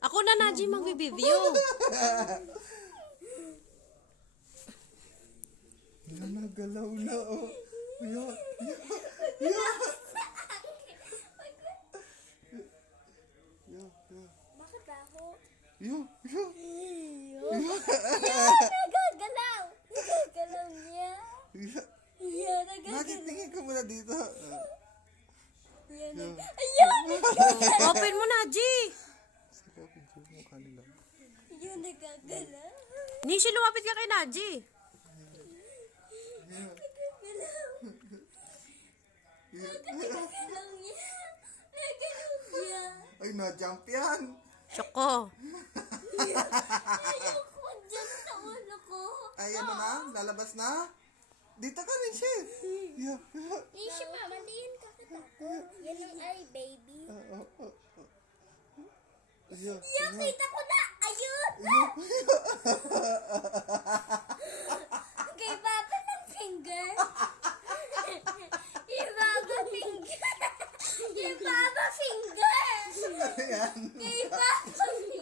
Ako na, Najee, magbibideo. Yan, nagalaw na, oh. Yan, yan. Bakit ako? Yan. Nagagalaw! Nagagalaw niya. Yan, Bakit nagagalaw. tingin ka muna dito? Yan, ayun! Open mo, Najee. Sige, picture mo kanila. Yan, nagagalaw. Nishi, lumapit ka kay Najee. Nagagalaw niya. Nagagalaw niya. Ay, na-jump yan. Choco. Ayoko dyan sa ulo ko. Ay, ano na? Lalabas na? Dito ka rin, Shit. Yeah. Nishi, mama, diyan ka katakot. Yan yung ay, baby. Yeah. Yan, kita ko na! Ayun! Kay Papa ng finger. Kay Papa finger. Kay Papa finger. Ayan. Kay Papa finger.